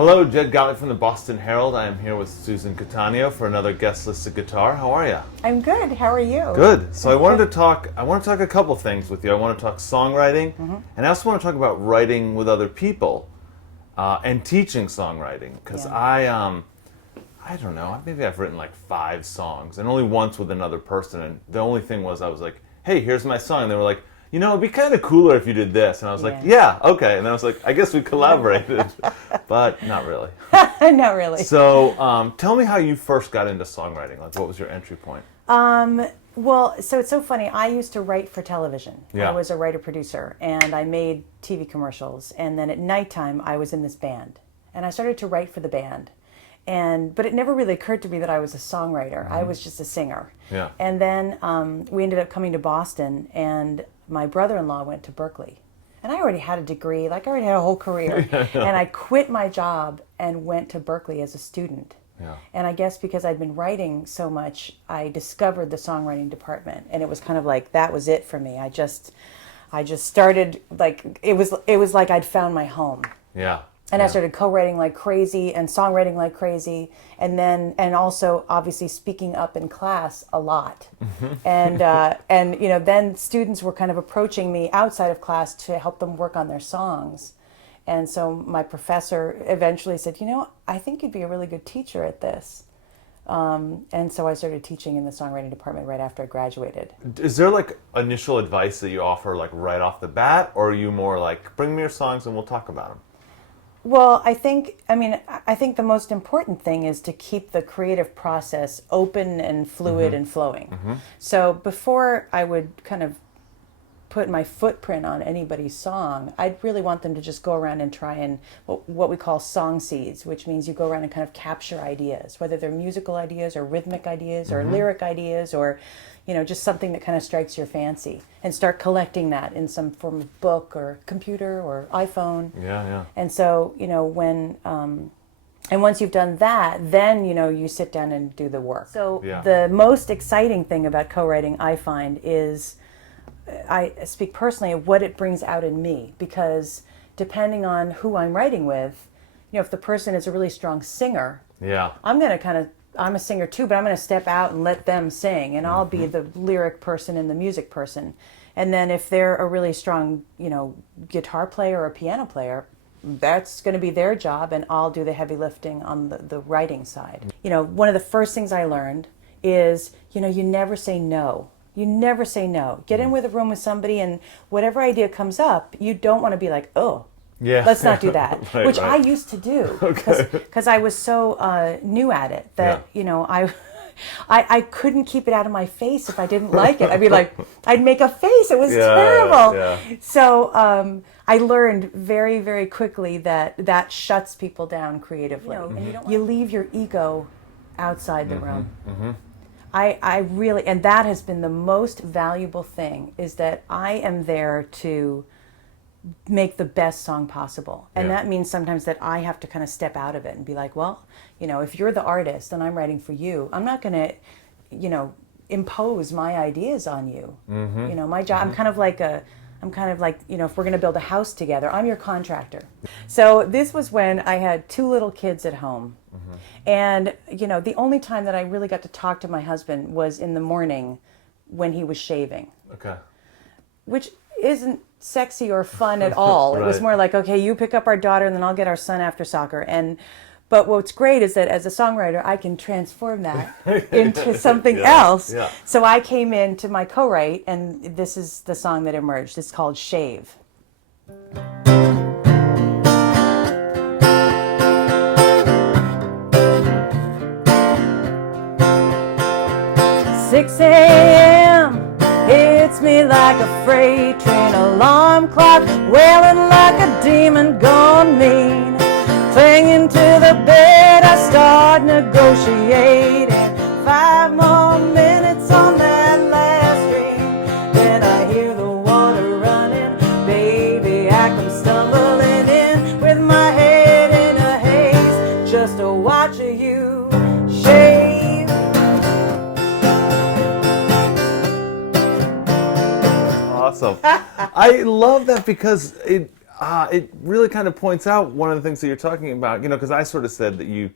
Hello, Jed Gottlieb from the Boston Herald. I am here with Susan Cattaneo for another Guest-Listed Guitar. How are you? I'm good. How are you? Good. So I want to talk a couple things with you. I want to talk songwriting, and I also want to talk about writing with other people and teaching songwriting. Because I don't know, maybe I've written like 5 songs, and only once with another person. And the only thing was I was like, hey, here's my song. And they were like, you know, it'd be kind of cooler if you did this. And I was like, yeah, okay. And then I was like, I guess we collaborated. But not really. Not really. So tell me how you first got into songwriting. Like, what was your entry point? Well, so it's so funny. I used to write for television. Yeah. I was a writer-producer, and I made TV commercials. And then at nighttime, I was in this band. And I started to write for the band. But it never really occurred to me that I was a songwriter. I was just a singer. Yeah. And then we ended up coming to Boston, and my brother-in-law went to Berkeley. And I already had a degree, like I already had a whole career. And I quit my job and went to Berkeley as a student. Yeah. And I guess because I'd been writing so much, I discovered the songwriting department. And it was kind of like, that was it for me. I just started, like, it was like I'd found my home. Yeah. And I started co-writing like crazy and songwriting like crazy, and also obviously speaking up in class a lot. And you know, then students were kind of approaching me outside of class to help them work on their songs. And so my professor eventually said, you know, I think you'd be a really good teacher at this. And so I started teaching in the songwriting department right after I graduated. Is there like initial advice that you offer like right off the bat, or are you more like, bring me your songs and we'll talk about them? Well, I think the most important thing is to keep the creative process open and fluid and flowing. So before I would kind of put my footprint on anybody's song, I'd really want them to just go around and try and what we call song seeds, which means you go around and kind of capture ideas, whether they're musical ideas or rhythmic ideas or lyric ideas or, you know, just something that kind of strikes your fancy, and start collecting that in some form of book or computer or iPhone. Yeah. And so, you know, when and once you've done that, then, you know, you sit down and do the work. So the most exciting thing about co-writing, I find, is, I speak personally, of what it brings out in me, because depending on who I'm writing with, you know, if the person is a really strong singer, I'm a singer too, but I'm going to step out and let them sing, and I'll be the lyric person and the music person. And then if they're a really strong, you know, guitar player or a piano player, that's going to be their job, and I'll do the heavy lifting on the writing side. You know, one of the first things I learned is, you know, you never say no. You never say no. Get in with a room with somebody, and whatever idea comes up, you don't want to be like, oh, let's not do that, which I used to do, because I was so new at it that, you know, I couldn't keep it out of my face if I didn't like it. I'd be like, I'd make a face. It was terrible. Yeah. So I learned very, very quickly that shuts people down creatively. You know, and you leave your ego outside the room. I really, and that has been the most valuable thing, is that I am there to make the best song possible. And that means sometimes that I have to kind of step out of it and be like, well, you know, if you're the artist and I'm writing for you, I'm not going to, you know, impose my ideas on you. You know, my job, I'm kind of like, you know, if we're going to build a house together, I'm your contractor. So this was when I had 2 little kids at home. And, you know, the only time that I really got to talk to my husband was in the morning when he was shaving. Okay. Which isn't sexy or fun at all. It was more like, okay, you pick up our daughter and then I'll get our son after soccer. But what's great is that as a songwriter, I can transform that into something else. Yeah. So I came into my co-write, and this is the song that emerged. It's called Shave. 6 a.m. hits me like a freight train, alarm clock wailing like a demon gone mean. Clinging to the bed, I start negotiating 5 more minutes on that last string. Then I hear the water running, baby, I come stumbling in with my head in a haze, just to watch you shave. Awesome. I love that because It really kind of points out one of the things that you're talking about, because I sort of said that you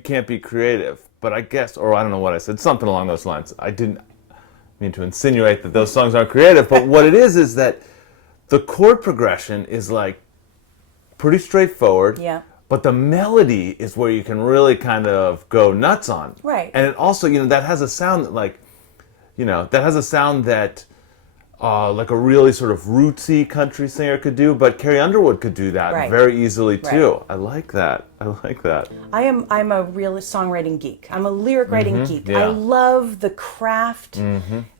can't be creative, but I guess, or I don't know what I said, something along those lines. I didn't mean to insinuate that those songs aren't creative, but what it is that the chord progression is like pretty straightforward. Yeah. But the melody is where you can really kind of go nuts on. Right. And it also, that has a sound that like like a really sort of rootsy country singer could do, but Carrie Underwood could do that very easily too. Right. I like that. I'm a real songwriting geek. I'm a lyric writing geek. Yeah. I love the craft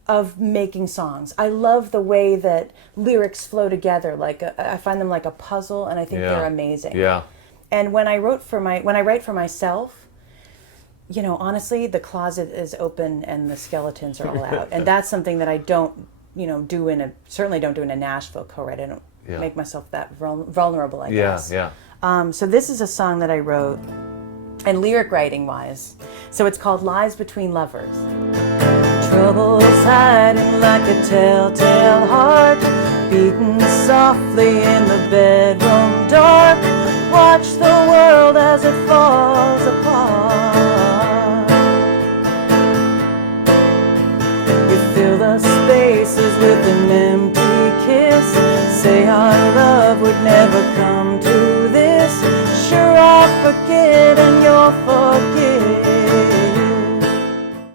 of making songs. I love the way that lyrics flow together. I find them like a puzzle, and I think they're amazing. Yeah. And when I write for myself, honestly, the closet is open and the skeletons are all out, and that's something that I don't, certainly don't do in a Nashville co-write. I don't make myself that vulnerable, I guess. Yeah. So this is a song that I wrote, and lyric writing wise, so it's called "Lies Between Lovers." Troubles hiding like a telltale heart, beating softly in the bedroom dark. Watch the world as it falls apart. We fill the spaces with an empty kiss. Say our love would never come